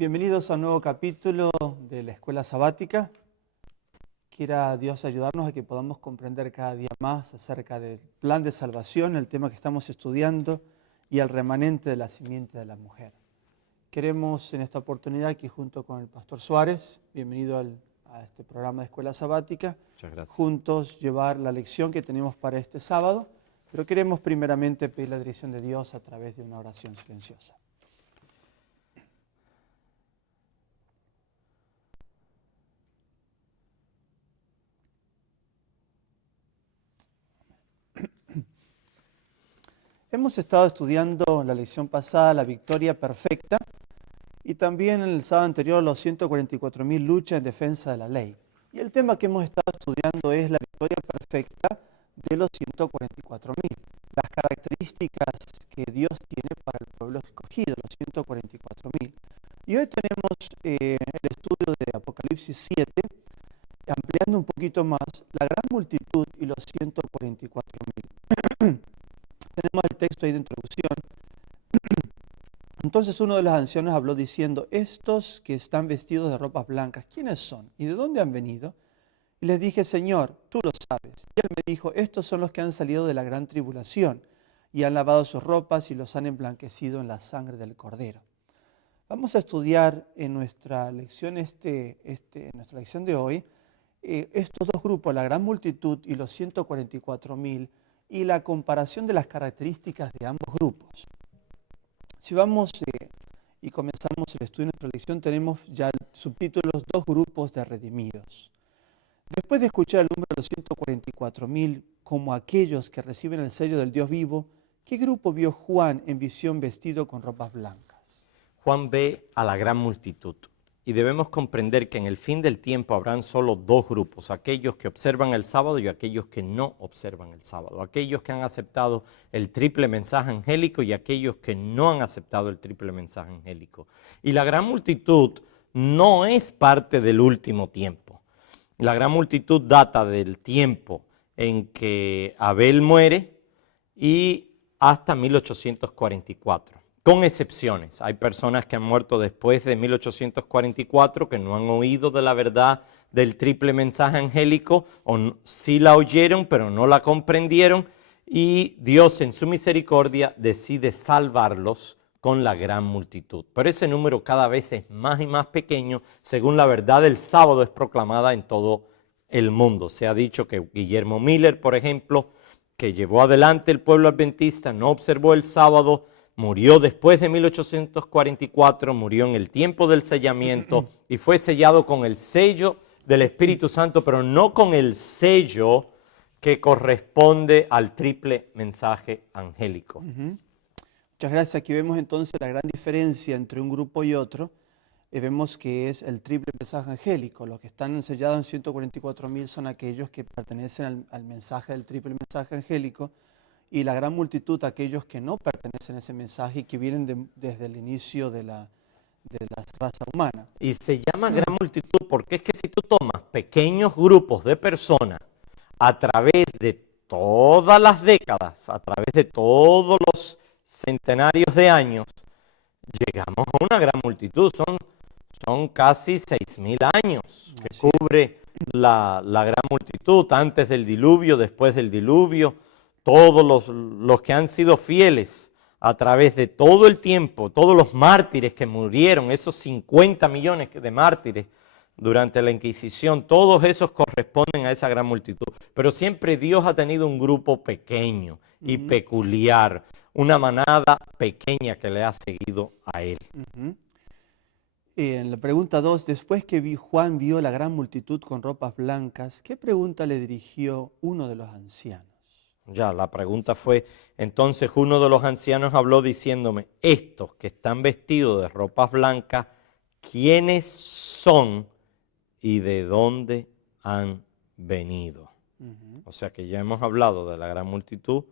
Bienvenidos a un nuevo capítulo de la Escuela Sabática. Quiera Dios ayudarnos a que podamos comprender cada día más acerca del plan de salvación, el tema que estamos estudiando, y el remanente de la simiente de la mujer. Queremos en esta oportunidad que junto con el Pastor Suárez, bienvenido a este programa de Escuela Sabática, juntos llevar la lección que tenemos para este sábado, pero queremos primeramente pedir la dirección de Dios a través de una oración silenciosa. Hemos estado estudiando la lección pasada, la victoria perfecta, y también en el sábado anterior los 144.000 luchas en defensa de la ley. Y el tema que hemos estado estudiando es la victoria perfecta de los 144.000, las características que Dios tiene para el pueblo escogido, los 144.000. Y hoy tenemos el estudio de Apocalipsis 7, ampliando un poquito más la gran multitud y los 144.000. Tenemos el texto ahí de introducción. Entonces uno de los ancianos habló diciendo, estos que están vestidos de ropas blancas, ¿quiénes son? ¿Y de dónde han venido? Y les dije, Señor, tú lo sabes. Y él me dijo, estos son los que han salido de la gran tribulación y han lavado sus ropas y los han emblanquecido en la sangre del Cordero. Vamos a estudiar en nuestra lección, nuestra lección de hoy, estos dos grupos, la gran multitud y los 144.000, y la comparación de las características de ambos grupos. Si vamos y comenzamos el estudio de nuestra lección, tenemos ya el subtítulo Los dos grupos de redimidos. Después de escuchar el número de los 144.000 como aquellos que reciben el sello del Dios vivo, ¿qué grupo vio Juan en visión vestido con ropas blancas? Juan ve a la gran multitud. Y debemos comprender que en el fin del tiempo habrán solo dos grupos, aquellos que observan el sábado y aquellos que no observan el sábado, aquellos que han aceptado el triple mensaje angélico y aquellos que no han aceptado el triple mensaje angélico. Y la gran multitud no es parte del último tiempo. La gran multitud data del tiempo en que Abel muere y hasta 1844. Con excepciones, hay personas que han muerto después de 1844 que no han oído de la verdad del triple mensaje angélico o sí la oyeron pero no la comprendieron y Dios en su misericordia decide salvarlos con la gran multitud. Pero ese número cada vez es más y más pequeño según la verdad del sábado es proclamada en todo el mundo. Se ha dicho que Guillermo Miller, por ejemplo, que llevó adelante el pueblo adventista, no observó el sábado, murió después de 1844, murió en el tiempo del sellamiento y fue sellado con el sello del Espíritu Santo, pero no con el sello que corresponde al triple mensaje angélico. Muchas gracias. Aquí vemos entonces la gran diferencia entre un grupo y otro. Vemos que es el triple mensaje angélico. Los que están sellados en 144.000 son aquellos que pertenecen al mensaje del triple mensaje angélico, y la gran multitud aquellos que no pertenecen a ese mensaje y que vienen desde el inicio de la raza humana. Y se llama gran multitud porque es que si tú tomas pequeños grupos de personas a través de todas las décadas, a través de todos los centenarios de años, llegamos a una gran multitud. Son casi 6.000 años que cubre la gran multitud, antes del diluvio, después del diluvio. Todos los que han sido fieles a través de todo el tiempo, todos los mártires que murieron, esos 50 millones de mártires durante la Inquisición, todos esos corresponden a esa gran multitud. Pero siempre Dios ha tenido un grupo pequeño y peculiar, una manada pequeña que le ha seguido a Él. En la pregunta 2, después que Juan vio la gran multitud con ropas blancas, ¿qué pregunta le dirigió uno de los ancianos? Ya, la pregunta fue, entonces uno de los ancianos habló diciéndome, estos que están vestidos de ropas blancas, ¿quiénes son y de dónde han venido? O sea que ya hemos hablado de la gran multitud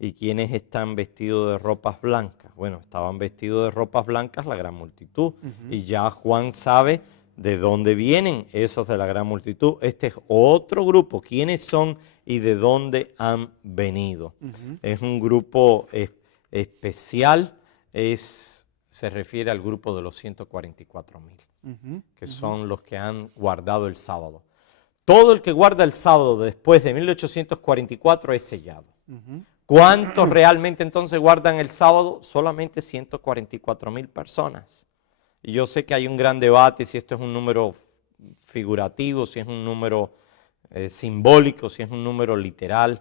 y quiénes están vestidos de ropas blancas. Bueno, estaban vestidos de ropas blancas la gran multitud y ya Juan sabe de dónde vienen esos de la gran multitud. Este es otro grupo, ¿quiénes son y de dónde han venido? Es un grupo especial, se refiere al grupo de los 144,000, Ujú, que ujú. son los que han guardado el sábado. Todo el que guarda el sábado después de 1844 es sellado. Ujú. ¿Cuántos realmente entonces guardan el sábado? Solamente 144,000 personas. Y yo sé que hay un gran debate si esto es un número figurativo, si es un número simbólico, si es un número literal,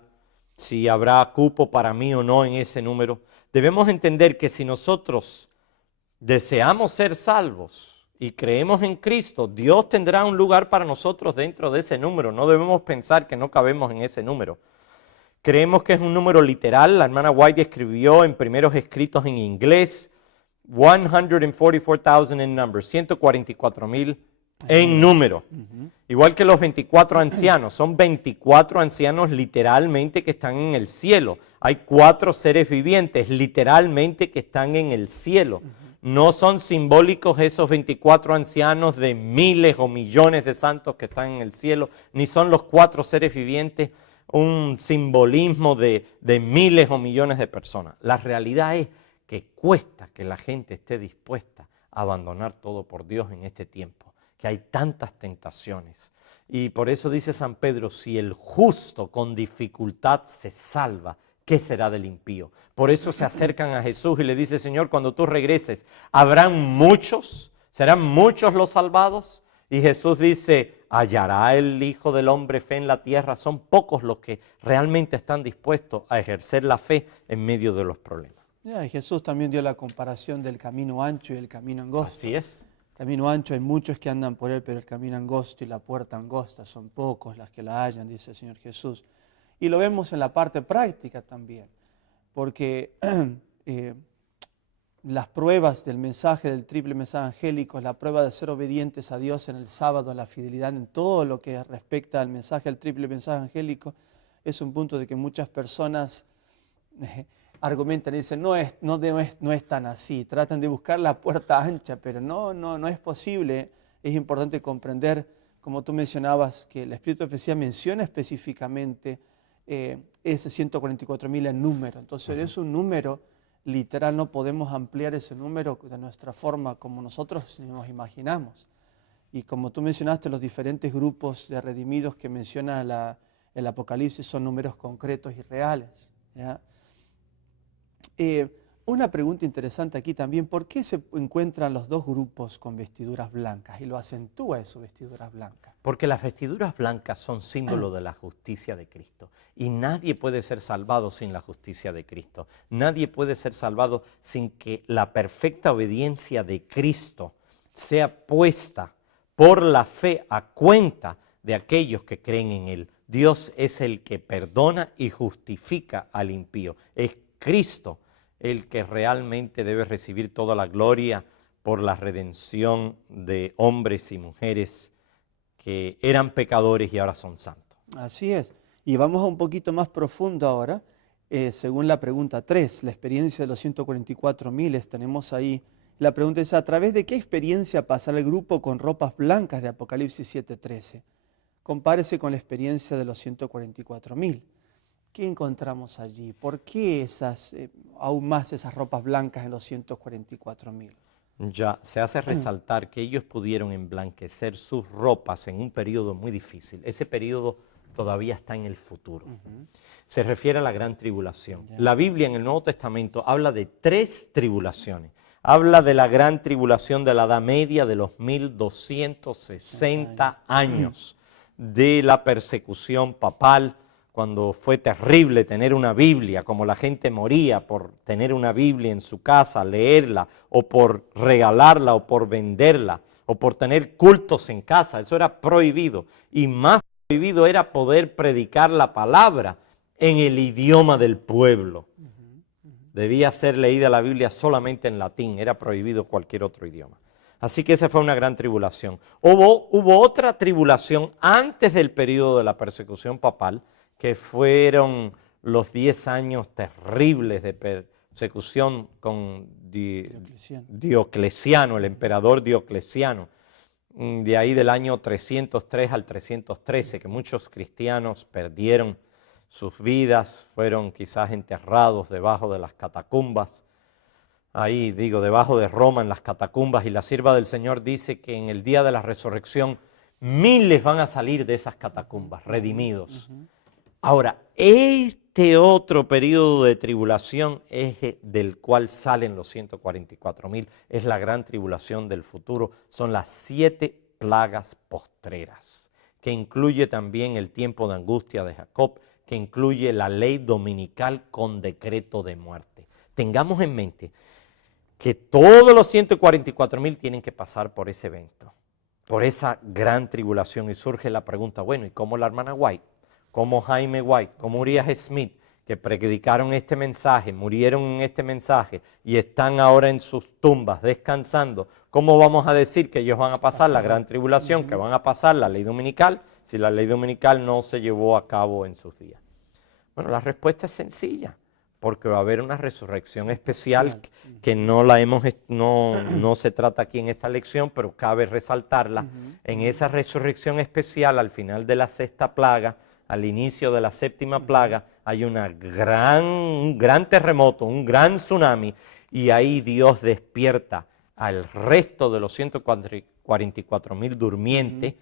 si habrá cupo para mí o no en ese número. Debemos entender que si nosotros deseamos ser salvos y creemos en Cristo, Dios tendrá un lugar para nosotros dentro de ese número. No debemos pensar que no cabemos en ese número. Creemos que es un número literal. La hermana White escribió en primeros escritos en inglés 144,000 in number, 144,000 en número. Ujú. Igual que los 24 ancianos, son 24 ancianos literalmente que están en el cielo. Hay 4 seres vivientes literalmente que están en el cielo. No son simbólicos esos 24 ancianos de miles o millones de santos que están en el cielo, ni son los 4 seres vivientes un simbolismo de miles o millones de personas. La realidad es que cuesta que la gente esté dispuesta a abandonar todo por Dios en este tiempo, que hay tantas tentaciones. Y por eso dice San Pedro, si el justo con dificultad se salva, ¿qué será del impío? Por eso se acercan a Jesús y le dice, Señor, cuando tú regreses, ¿habrán muchos? ¿Serán muchos los salvados? Y Jesús dice, ¿hallará el Hijo del Hombre fe en la tierra? Son pocos los que realmente están dispuestos a ejercer la fe en medio de los problemas. Ya, y Jesús también dio la comparación del camino ancho y el camino angosto. Así es. Camino ancho hay muchos que andan por él, pero el camino angosto y la puerta angosta son pocos las que la hallan, dice el Señor Jesús. Y lo vemos en la parte práctica también, porque las pruebas del mensaje, del triple mensaje angélico, la prueba de ser obedientes a Dios en el sábado, la fidelidad en todo lo que respecta al mensaje, al triple mensaje angélico, es un punto de que muchas personas argumentan y dicen, no es tan así, tratan de buscar la puerta ancha, pero no es posible. Es importante comprender, como tú mencionabas, que el Espíritu de Profecía menciona específicamente ese 144,000 en número. Entonces es un número literal, no podemos ampliar ese número de nuestra forma como nosotros nos imaginamos. Y como tú mencionaste, los diferentes grupos de redimidos que menciona el Apocalipsis son números concretos y reales, ¿ya? Una pregunta interesante aquí también, ¿por qué se encuentran los dos grupos con vestiduras blancas y lo acentúa eso, vestiduras blancas? Porque las vestiduras blancas son símbolo de la justicia de Cristo y nadie puede ser salvado sin la justicia de Cristo. Nadie puede ser salvado sin que la perfecta obediencia de Cristo sea puesta por la fe a cuenta de aquellos que creen en Él. Dios es el que perdona y justifica al impío. Es Cristo el que realmente debe recibir toda la gloria por la redención de hombres y mujeres que eran pecadores y ahora son santos. Así es. Y vamos a un poquito más profundo ahora, según la pregunta 3, la experiencia de los 144,000, tenemos ahí. La pregunta es, ¿a través de qué experiencia pasará el grupo con ropas blancas de Apocalipsis 7:13? Compárese con la experiencia de los 144,000. ¿Qué encontramos allí? ¿Por qué aún más esas ropas blancas en los 144,000? Ya se hace resaltar que ellos pudieron emblanquecer sus ropas en un periodo muy difícil. Ese periodo todavía está en el futuro. Se refiere a la gran tribulación. La Biblia en el Nuevo Testamento habla de 3 tribulaciones. Habla de la gran tribulación de la Edad Media, de los 1260 años, de la persecución papal, cuando fue terrible tener una Biblia, como la gente moría por tener una Biblia en su casa, leerla, o por regalarla, o por venderla, o por tener cultos en casa. Eso era prohibido. Y más prohibido era poder predicar la palabra en el idioma del pueblo. Debía ser leída la Biblia solamente en latín, era prohibido cualquier otro idioma. Así que esa fue una gran tribulación. Hubo otra tribulación antes del periodo de la persecución papal, que fueron los 10 años terribles de persecución con Diocleciano, el emperador Diocleciano, de ahí del año 303 al 313, que muchos cristianos perdieron sus vidas, fueron quizás enterrados debajo de las catacumbas. ahí digo, debajo de Roma, en las catacumbas, y la sierva del Señor dice que en el día de la resurrección miles van a salir de esas catacumbas, redimidos. Ahora, este otro periodo de tribulación es del cual salen los 144,000, es la gran tribulación del futuro, son las 7 plagas postreras, que incluye también el tiempo de angustia de Jacob, que incluye la ley dominical con decreto de muerte. Tengamos en mente que todos los 144,000 tienen que pasar por ese evento, por esa gran tribulación, y surge la pregunta, bueno, ¿y cómo la hermana White? Como Jaime White, como Uriah Smith, que predicaron este mensaje, murieron en este mensaje y están ahora en sus tumbas descansando, ¿cómo vamos a decir que ellos van a pasar la gran tribulación, que van a pasar la ley dominical, si la ley dominical no se llevó a cabo en sus días? Bueno, la respuesta es sencilla, porque va a haber una resurrección especial que no se trata aquí en esta lección, pero cabe resaltarla. En esa resurrección especial, al final de la 6ª plaga, al inicio de la 7ª plaga, hay un gran terremoto, un gran tsunami, y ahí Dios despierta al resto de los 144,000 durmientes,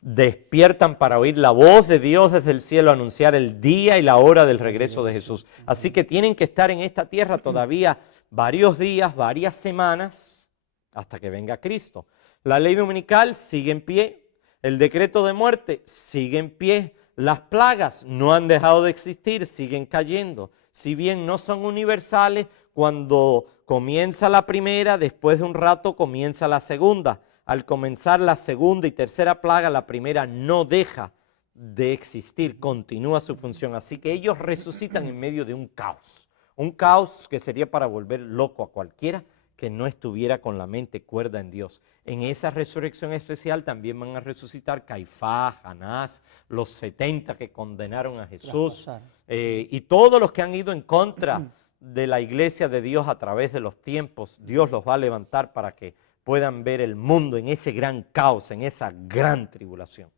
despiertan para oír la voz de Dios desde el cielo, anunciar el día y la hora del regreso de Jesús. Así que tienen que estar en esta tierra todavía varios días, varias semanas, hasta que venga Cristo. La ley dominical sigue en pie, el decreto de muerte sigue en pie, las plagas no han dejado de existir, siguen cayendo. Si bien no son universales, cuando comienza la primera, después de un rato comienza la segunda. Al comenzar la segunda y tercera plaga, la primera no deja de existir, continúa su función. Así que ellos resucitan en medio de un caos que sería para volver loco a cualquiera que no estuviera con la mente cuerda en Dios. En esa resurrección especial también van a resucitar Caifás, Anás, los 70 que condenaron a Jesús y todos los que han ido en contra de la iglesia de Dios a través de los tiempos. Dios los va a levantar para que puedan ver el mundo en ese gran caos, en esa gran tribulación.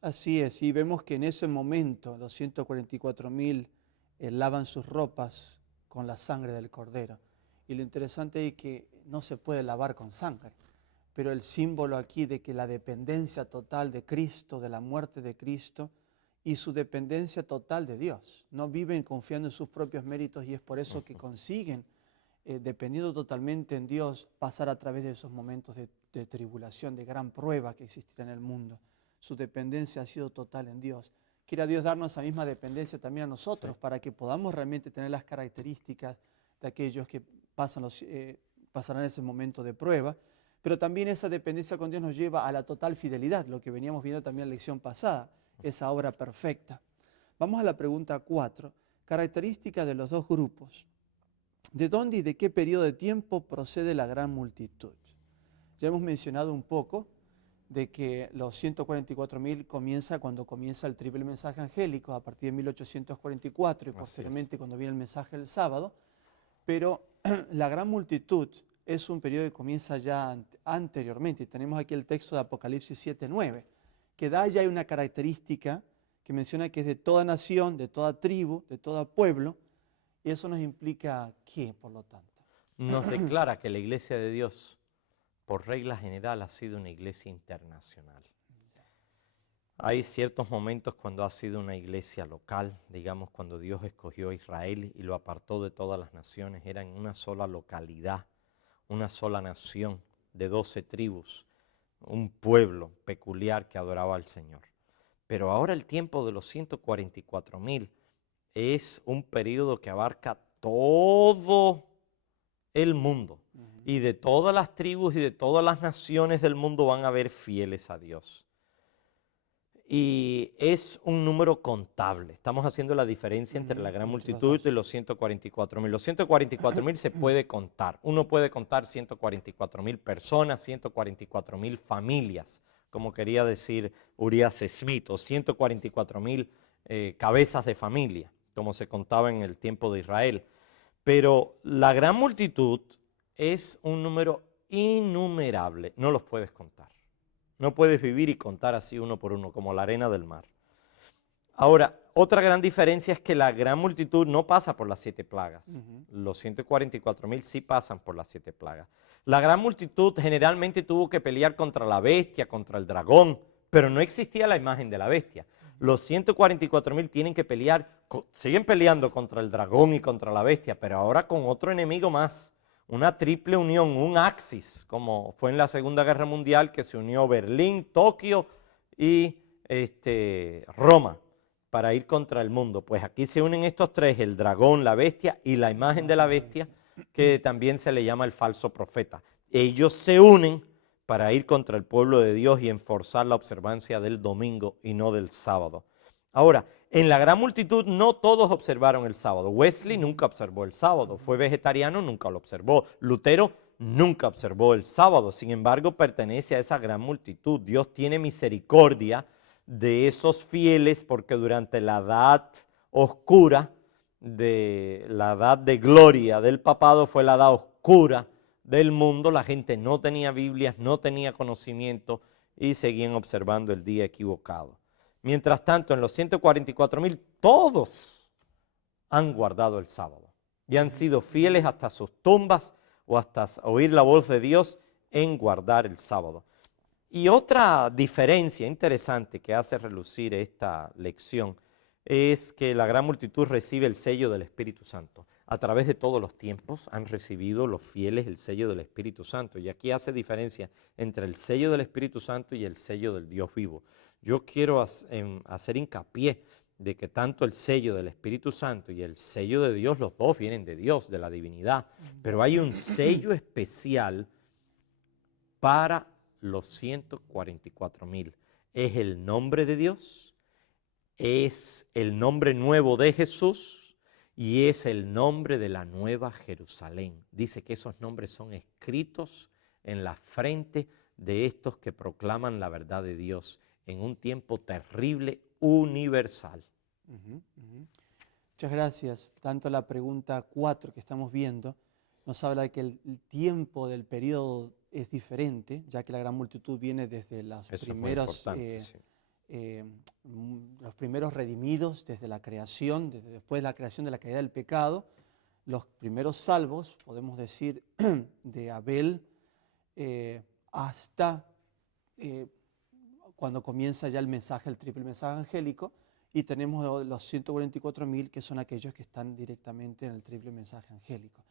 Así es, y vemos que en ese momento los 144,000 lavan sus ropas con la sangre del Cordero. Y lo interesante es que no se puede lavar con sangre, pero el símbolo aquí de que la dependencia total de Cristo, de la muerte de Cristo y su dependencia total de Dios. No viven confiando en sus propios méritos y es por eso que consiguen, dependiendo totalmente en Dios, pasar a través de esos momentos de tribulación, de gran prueba que existirá en el mundo. Su dependencia ha sido total en Dios. Quiera Dios darnos esa misma dependencia también a nosotros para que podamos realmente tener las características de aquellos que pasarán ese momento de prueba, pero también esa dependencia con Dios nos lleva a la total fidelidad, lo que veníamos viendo también en la lección pasada, esa obra perfecta. Vamos a la pregunta 4, características de los dos grupos. ¿De dónde y de qué periodo de tiempo procede la gran multitud? Ya hemos mencionado un poco de que los 144,000 comienza cuando comienza el triple mensaje angélico, a partir de 1844 y posteriormente cuando viene el mensaje del sábado, pero la gran multitud es un periodo que comienza ya anteriormente. Tenemos aquí el texto de Apocalipsis 7:9, que da ya una característica que menciona que es de toda nación, de toda tribu, de todo pueblo, y eso nos implica ¿qué, por lo tanto? Nos declara que la iglesia de Dios, por regla general, ha sido una iglesia internacional. Hay ciertos momentos cuando ha sido una iglesia local, digamos cuando Dios escogió a Israel y lo apartó de todas las naciones, era en una sola localidad, una sola nación de 12 tribus, un pueblo peculiar que adoraba al Señor. Pero ahora el tiempo de los 144,000 es un periodo que abarca todo el mundo. Y de todas las tribus y de todas las naciones del mundo van a ver fieles a Dios. Y es un número contable. Estamos haciendo la diferencia entre la gran multitud y los 144,000. Los 144,000 se puede contar. Uno puede contar 144,000 personas, 144,000 familias, como quería decir Uriah Smith, o 144,000 cabezas de familia, como se contaba en el tiempo de Israel. Pero la gran multitud es un número innumerable, no los puedes contar. No puedes vivir y contar así uno por uno, como la arena del mar. Ahora, otra gran diferencia es que la gran multitud no pasa por las 7 plagas. Los 144,000 sí pasan por las 7 plagas. La gran multitud generalmente tuvo que pelear contra la bestia, contra el dragón, pero no existía la imagen de la bestia. Los 144,000 tienen que pelear, siguen peleando contra el dragón y contra la bestia, pero ahora con otro enemigo más, una triple unión, un Axis, como fue en la Segunda Guerra Mundial, que se unió Berlín, Tokio y Roma para ir contra el mundo. Pues aquí se unen estos tres, el dragón, la bestia y la imagen de la bestia, que también se le llama el falso profeta. Ellos se unen para ir contra el pueblo de Dios y enforzar la observancia del domingo y no del sábado. Ahora, en la gran multitud no todos observaron el sábado. Wesley nunca observó el sábado, fue vegetariano, nunca lo observó. Lutero nunca observó el sábado, sin embargo pertenece a esa gran multitud. Dios tiene misericordia de esos fieles porque durante la edad oscura, la edad de gloria del papado, fue la edad oscura del mundo. La gente no tenía Biblias, no tenía conocimiento y seguían observando el día equivocado. Mientras tanto, en los 144,000, todos han guardado el sábado y han sido fieles hasta sus tumbas o hasta oír la voz de Dios en guardar el sábado. Y otra diferencia interesante que hace relucir esta lección es que la gran multitud recibe el sello del Espíritu Santo. A través de todos los tiempos han recibido los fieles el sello del Espíritu Santo. Y aquí hace diferencia entre el sello del Espíritu Santo y el sello del Dios vivo. Yo quiero hacer hincapié de que tanto el sello del Espíritu Santo y el sello de Dios, los dos vienen de Dios, de la divinidad. Pero hay un sello especial para los 144,000. Es el nombre de Dios, es el nombre nuevo de Jesús y es el nombre de la Nueva Jerusalén. Dice que esos nombres son escritos en la frente de estos que proclaman la verdad de Dios en un tiempo terrible, universal. Muchas gracias. Tanto la pregunta 4 que estamos viendo nos habla de que el tiempo del periodo es diferente, ya que la gran multitud viene desde los primeros redimidos, desde la creación, después de la creación de la caída del pecado, los primeros salvos, podemos decir, de Abel hasta cuando comienza ya el mensaje, el triple mensaje angélico, y tenemos los 144,000 que son aquellos que están directamente en el triple mensaje angélico.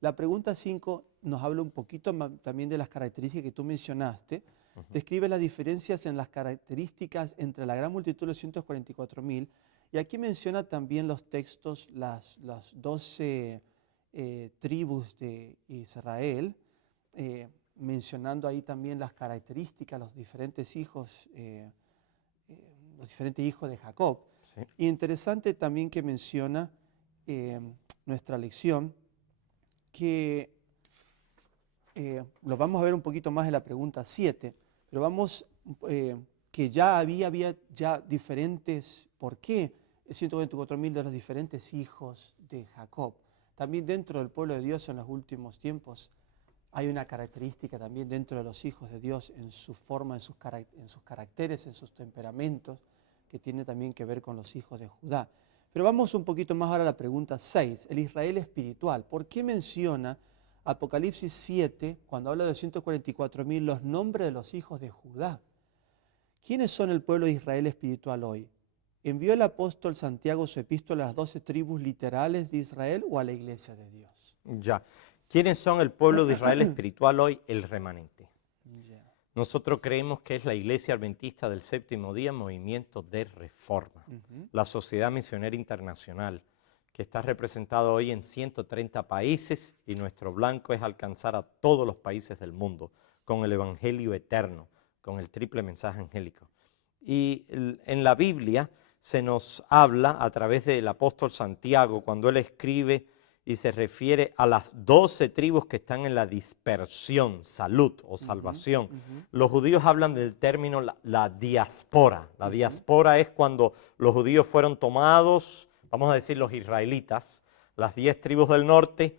La pregunta 5 nos habla un poquito también de las características que tú mencionaste. Describe las diferencias en las características entre la gran multitud de los 144,000 y aquí menciona también los textos, las 12 tribus de Israel, mencionando ahí también las características, los diferentes hijos de Jacob. Sí. Y interesante también que menciona nuestra lección, que lo vamos a ver un poquito más en la pregunta 7, pero vamos que ya había ya diferentes, ¿por qué 124,000 de los diferentes hijos de Jacob? También dentro del pueblo de Dios en los últimos tiempos hay una característica también dentro de los hijos de Dios en su forma, en sus caracteres, en sus temperamentos, que tiene también que ver con los hijos de Judá. Pero vamos un poquito más ahora a la pregunta 6, el Israel espiritual. ¿Por qué menciona Apocalipsis 7, cuando habla de 144,000, los nombres de los hijos de Judá? ¿Quiénes son el pueblo de Israel espiritual hoy? ¿Envió el apóstol Santiago su epístola a las 12 tribus literales de Israel o a la iglesia de Dios? Ya. ¿Quiénes son el pueblo de Israel espiritual hoy? El remanente. Nosotros creemos que es la Iglesia Adventista del Séptimo Día, movimiento de reforma. La Sociedad Misionera Internacional, que está representada hoy en 130 países y nuestro blanco es alcanzar a todos los países del mundo con el Evangelio eterno, con el triple mensaje angélico. Y en la Biblia se nos habla a través del apóstol Santiago, cuando él escribe y se refiere a las 12 tribus que están en la dispersión, salud o salvación. Los judíos hablan del término la diáspora. La diáspora es cuando los judíos fueron tomados, vamos a decir los israelitas, las 10 tribus del norte,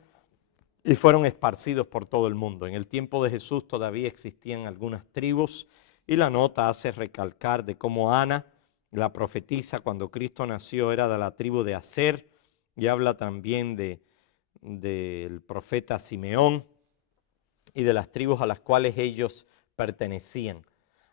y fueron esparcidos por todo el mundo. En el tiempo de Jesús todavía existían algunas tribus, y la nota hace recalcar de cómo Ana la profetisa cuando Cristo nació era de la tribu de Aser, y habla también del profeta Simeón y de las tribus a las cuales ellos pertenecían.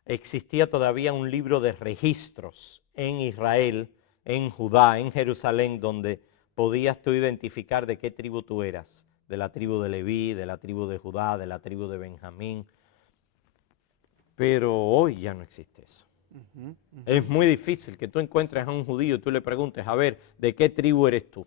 Existía todavía un libro de registros en Israel, en Judá, en Jerusalén, donde podías tú identificar de qué tribu tú eras, de la tribu de Leví, de la tribu de Judá, de la tribu de Benjamín, pero hoy ya no existe eso. Es muy difícil que tú encuentres a un judío y tú le preguntes, a ver, ¿de qué tribu eres tú?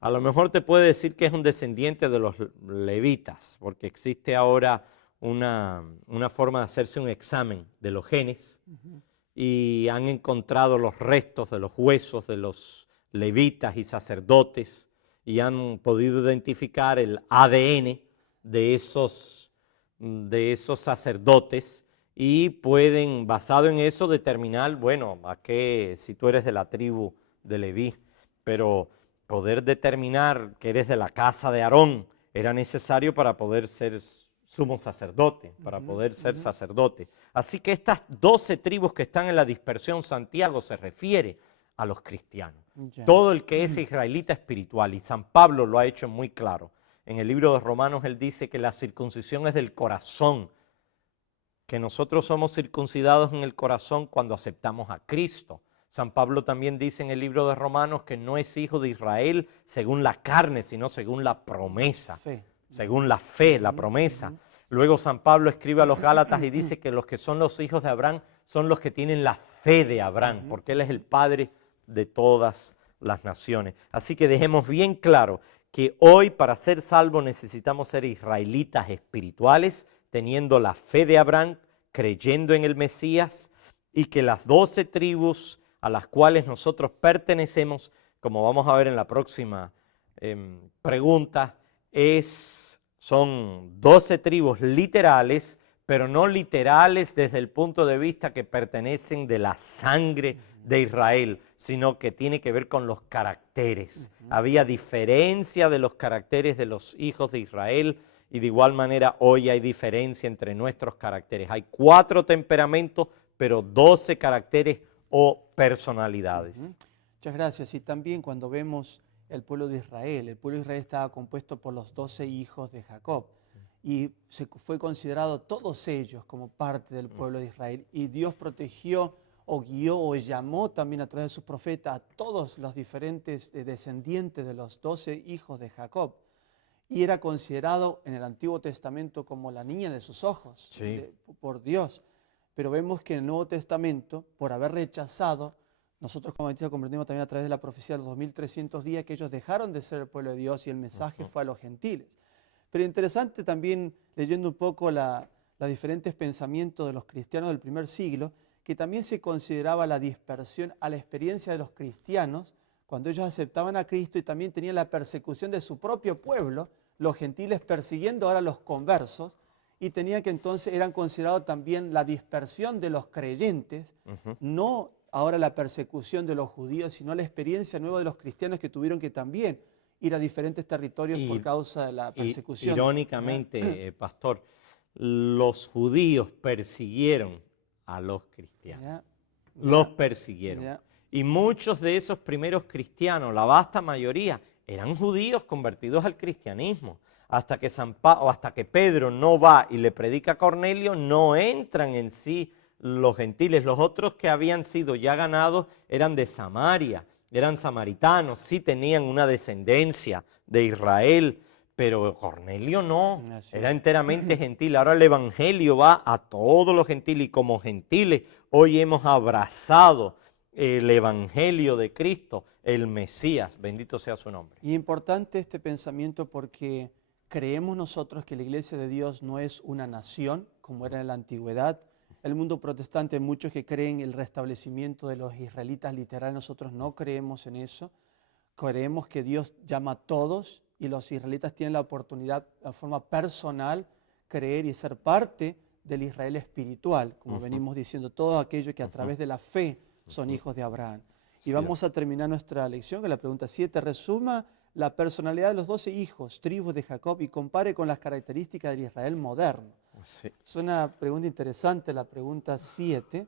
A lo mejor te puede decir que es un descendiente de los levitas, porque existe ahora una forma de hacerse un examen de los genes y han encontrado los restos de los huesos de los levitas y sacerdotes y han podido identificar el ADN de esos sacerdotes y pueden, basado en eso, determinar, bueno, si tú eres de la tribu de Leví, pero poder determinar que eres de la casa de Aarón era necesario para poder ser sumo sacerdote, para poder ser sacerdote. Así que estas 12 tribus que están en la dispersión, Santiago se refiere a los cristianos. Ya. Todo el que es israelita espiritual, y San Pablo lo ha hecho muy claro. En el libro de Romanos él dice que la circuncisión es del corazón, que nosotros somos circuncidados en el corazón cuando aceptamos a Cristo. San Pablo también dice en el libro de Romanos que no es hijo de Israel según la carne, sino según la promesa, según la fe, la promesa. Luego San Pablo escribe a los Gálatas y dice que los que son los hijos de Abraham son los que tienen la fe de Abraham, porque él es el padre de todas las naciones. Así que dejemos bien claro que hoy para ser salvos necesitamos ser israelitas espirituales, teniendo la fe de Abraham, creyendo en el Mesías, y que las 12 tribus a las cuales nosotros pertenecemos, como vamos a ver en la próxima pregunta, son 12 tribus literales, pero no literales desde el punto de vista que pertenecen de la sangre de Israel, sino que tiene que ver con los caracteres. Había diferencia de los caracteres de los hijos de Israel y de igual manera hoy hay diferencia entre nuestros caracteres. Hay 4 temperamentos, pero 12 caracteres o personalidades. Muchas gracias. Y también cuando vemos el pueblo de Israel estaba compuesto por los 12 hijos de Jacob y se fue considerado todos ellos como parte del pueblo de Israel, y Dios protegió o guió o llamó también a través de sus profetas a todos los diferentes descendientes de los 12 hijos de Jacob, y era considerado en el Antiguo Testamento como la niña de sus ojos, por Dios. Pero vemos que en el Nuevo Testamento, por haber rechazado, nosotros como adventistas comprendimos también a través de la profecía de los 2300 días que ellos dejaron de ser el pueblo de Dios y el mensaje fue a los gentiles. Pero interesante también, leyendo un poco los diferentes pensamientos de los cristianos del primer siglo, que también se consideraba la dispersión a la experiencia de los cristianos cuando ellos aceptaban a Cristo y también tenían la persecución de su propio pueblo, los gentiles persiguiendo ahora a los conversos, y tenían que entonces eran considerados también la dispersión de los creyentes, no ahora la persecución de los judíos, sino la experiencia nueva de los cristianos que tuvieron que también ir a diferentes territorios por causa de la persecución. Irónicamente, pastor, los judíos persiguieron a los cristianos. Los persiguieron. Y muchos de esos primeros cristianos, la vasta mayoría, eran judíos convertidos al cristianismo. Hasta que Pedro no va y le predica a Cornelio, no entran en sí los gentiles. Los otros que habían sido ya ganados eran de Samaria, eran samaritanos, sí tenían una descendencia de Israel, pero Cornelio no, era enteramente gentil. Ahora el evangelio va a todos los gentiles y como gentiles hoy hemos abrazado el evangelio de Cristo, el Mesías, bendito sea su nombre. Y importante este pensamiento porque creemos nosotros que la iglesia de Dios no es una nación como era en la antigüedad. El mundo protestante, muchos que creen el restablecimiento de los israelitas literal, nosotros no creemos en eso. Creemos que Dios llama a todos y los israelitas tienen la oportunidad de forma personal creer y ser parte del Israel espiritual, como venimos diciendo, todos aquellos que a través de la fe son hijos de Abraham. Y vamos a terminar nuestra lección con la pregunta 7. Resuma la personalidad de los 12 hijos, tribus de Jacob, y compare con las características del Israel moderno. Es una pregunta interesante, la pregunta 7,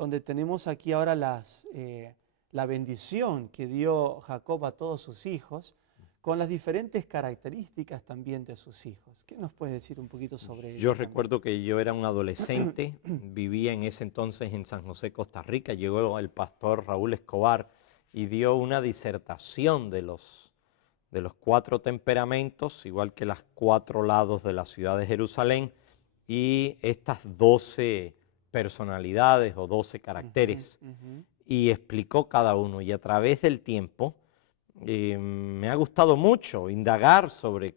donde tenemos aquí ahora la bendición que dio Jacob a todos sus hijos, con las diferentes características también de sus hijos. ¿Qué nos puedes decir un poquito sobre ello? Yo recuerdo que yo era un adolescente, vivía en ese entonces en San José, Costa Rica. Llegó el pastor Raúl Escobar y dio una disertación de los 4 temperamentos, igual que los 4 lados de la ciudad de Jerusalén, y estas 12 personalidades o 12 caracteres. Y explicó cada uno. Y a través del tiempo me ha gustado mucho indagar sobre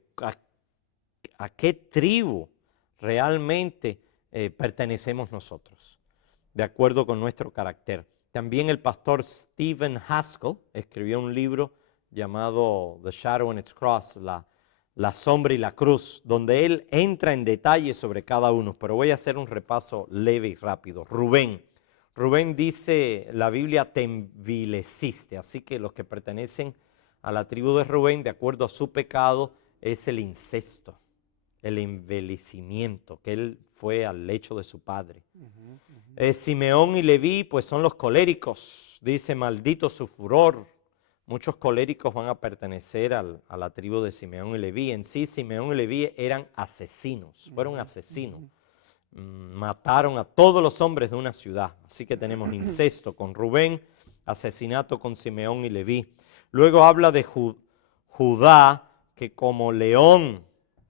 a qué tribu realmente pertenecemos nosotros, de acuerdo con nuestro carácter. También el pastor Stephen Haskell escribió un libro llamado The Shadow and its Cross, la sombra y la cruz, donde él entra en detalle sobre cada uno, pero voy a hacer un repaso leve y rápido. Rubén dice, la Biblia te envileciste, así que los que pertenecen a la tribu de Rubén, de acuerdo a su pecado, es el incesto, el envilecimiento, que él fue al lecho de su padre. Simeón y Leví, pues son los coléricos, dice, maldito su furor. Muchos coléricos van a pertenecer a la tribu de Simeón y Leví. En sí, Simeón y Leví eran asesinos, fueron asesinos. Mataron a todos los hombres de una ciudad. Así que tenemos incesto con Rubén, asesinato con Simeón y Leví. Luego habla de Judá, que como león,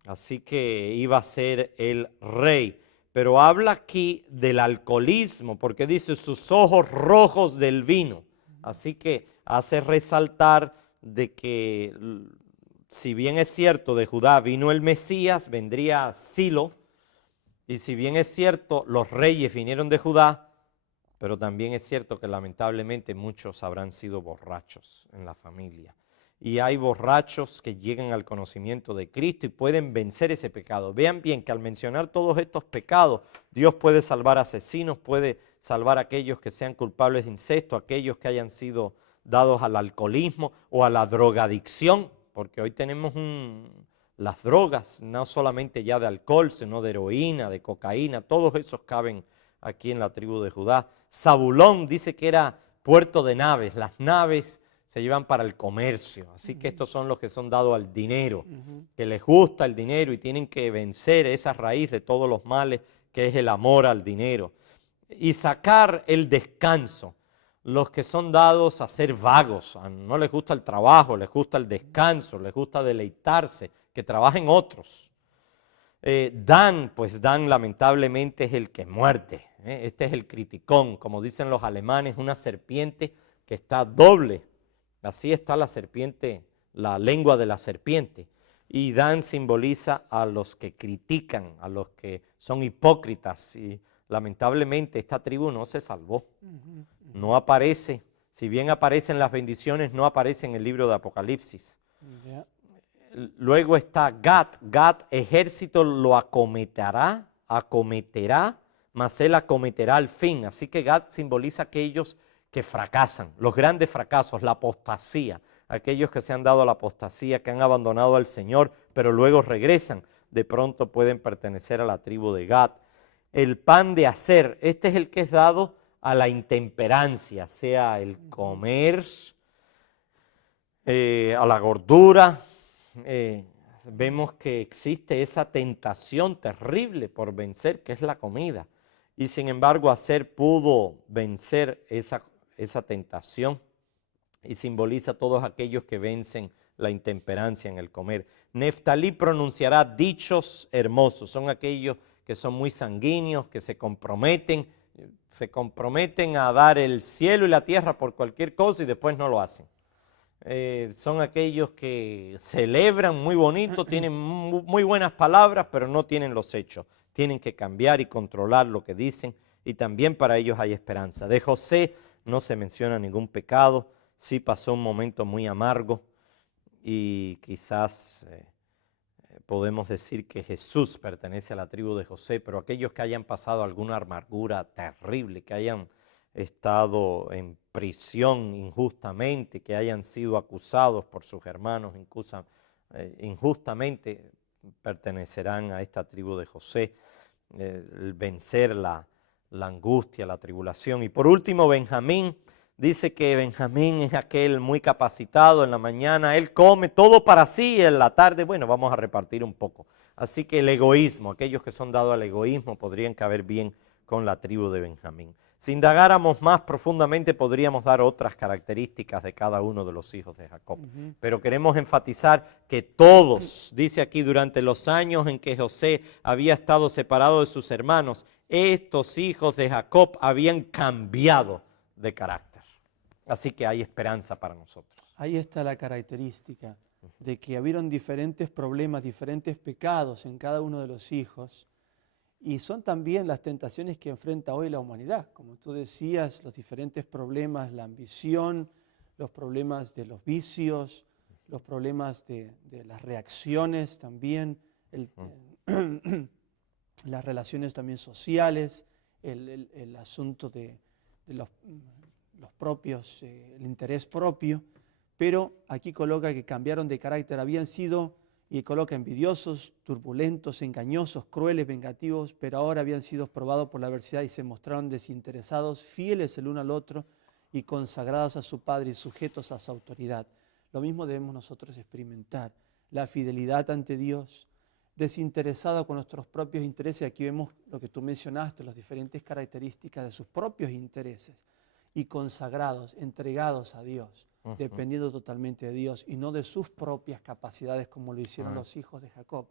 así que iba a ser el rey. Pero habla aquí del alcoholismo, porque dice sus ojos rojos del vino. Así que hace resaltar de que, si bien es cierto, de Judá vino el Mesías, vendría Silo, y si bien es cierto, los reyes vinieron de Judá, pero también es cierto que lamentablemente muchos habrán sido borrachos en la familia. Y hay borrachos que llegan al conocimiento de Cristo y pueden vencer ese pecado. Vean bien que al mencionar todos estos pecados, Dios puede salvar asesinos, puede salvar a aquellos que sean culpables de incesto, aquellos que hayan sido dados al alcoholismo o a la drogadicción, porque hoy tenemos las drogas, no solamente ya de alcohol, sino de heroína, de cocaína, todos esos caben aquí en la tribu de Judá. Zabulón dice que era puerto de naves, las naves se llevan para el comercio, así que estos son los que son dados al dinero, que les gusta el dinero y tienen que vencer esa raíz de todos los males que es el amor al dinero. Y sacar el descanso, los que son dados a ser vagos, no les gusta el trabajo, les gusta el descanso, les gusta deleitarse, que trabajen otros. Dan lamentablemente es el que muerde, este es el criticón, como dicen los alemanes, una serpiente que está doble, así está la serpiente, la lengua de la serpiente. Y Dan simboliza a los que critican, a los que son hipócritas, y lamentablemente esta tribu no se salvó, no aparece, si bien aparecen las bendiciones, no aparece en el libro de Apocalipsis. Luego está Gad, ejército lo acometerá, mas él acometerá al fin. Así que Gad simboliza aquellos que fracasan, los grandes fracasos, la apostasía, aquellos que se han dado a la apostasía, que han abandonado al Señor, pero luego regresan, de pronto pueden pertenecer a la tribu de Gad. El pan de Aser, este es el que es dado a la intemperancia, sea el comer, a la gordura. Vemos que existe esa tentación terrible por vencer, que es la comida. Y sin embargo, Aser pudo vencer esa tentación y simboliza a todos aquellos que vencen la intemperancia en el comer. Neftalí pronunciará dichos hermosos, son aquellos que son muy sanguíneos, que se comprometen a dar el cielo y la tierra por cualquier cosa y después no lo hacen. Son aquellos que celebran muy bonito, tienen muy buenas palabras, pero no tienen los hechos. Tienen que cambiar y controlar lo que dicen, y también para ellos hay esperanza. De José no se menciona ningún pecado, sí pasó un momento muy amargo, y quizás podemos decir que Jesús pertenece a la tribu de José, pero aquellos que hayan pasado alguna amargura terrible, que hayan estado en prisión injustamente, que hayan sido acusados por sus hermanos injustamente, pertenecerán a esta tribu de José. Vencer la la angustia, la tribulación. Y por último, Benjamín. Dice que Benjamín es aquel muy capacitado en la mañana, él come todo para sí y en la tarde, bueno, vamos a repartir un poco. Así que el egoísmo, aquellos que son dados al egoísmo podrían caber bien con la tribu de Benjamín. Si indagáramos más profundamente podríamos dar otras características de cada uno de los hijos de Jacob. Pero queremos enfatizar que todos, dice aquí, durante los años en que José había estado separado de sus hermanos, estos hijos de Jacob habían cambiado de carácter. Así que hay esperanza para nosotros. Ahí está la característica de que hubieron diferentes problemas, diferentes pecados en cada uno de los hijos, y son también las tentaciones que enfrenta hoy la humanidad. Como tú decías, los diferentes problemas, la ambición, los problemas de los vicios, los problemas de las reacciones también, las relaciones también sociales, el asunto de los propios, el interés propio, pero aquí coloca que cambiaron de carácter, habían sido, y coloca envidiosos, turbulentos, engañosos, crueles, vengativos, pero ahora habían sido probados por la adversidad y se mostraron desinteresados, fieles el uno al otro y consagrados a su Padre y sujetos a su autoridad. Lo mismo debemos nosotros experimentar, la fidelidad ante Dios, desinteresado con nuestros propios intereses. Aquí vemos lo que tú mencionaste, las diferentes características de sus propios intereses, y consagrados, entregados a Dios, dependiendo totalmente de Dios y no de sus propias capacidades como lo hicieron los hijos de Jacob.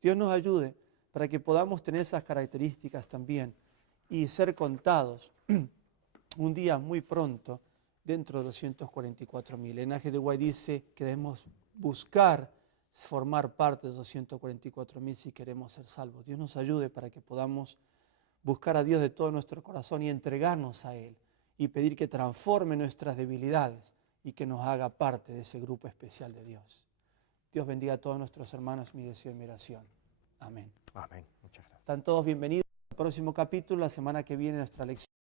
Dios nos ayude para que podamos tener esas características también y ser contados un día muy pronto dentro de los 144,000. En G. de Guay dice que debemos buscar formar parte de los 144,000 si queremos ser salvos. Dios nos ayude para que podamos buscar a Dios de todo nuestro corazón y entregarnos a Él y pedir que transforme nuestras debilidades y que nos haga parte de ese grupo especial de Dios. Dios bendiga a todos nuestros hermanos, mi deseo y mi oración. Amén. Amén. Muchas gracias. Están todos bienvenidos al próximo capítulo, la semana que viene nuestra lección.